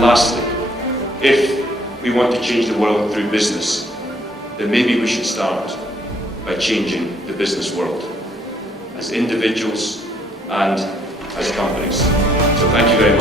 And lastly, if we want to change the world through business, then maybe we should start by changing the business world, as individuals and as companies. So thank you very much.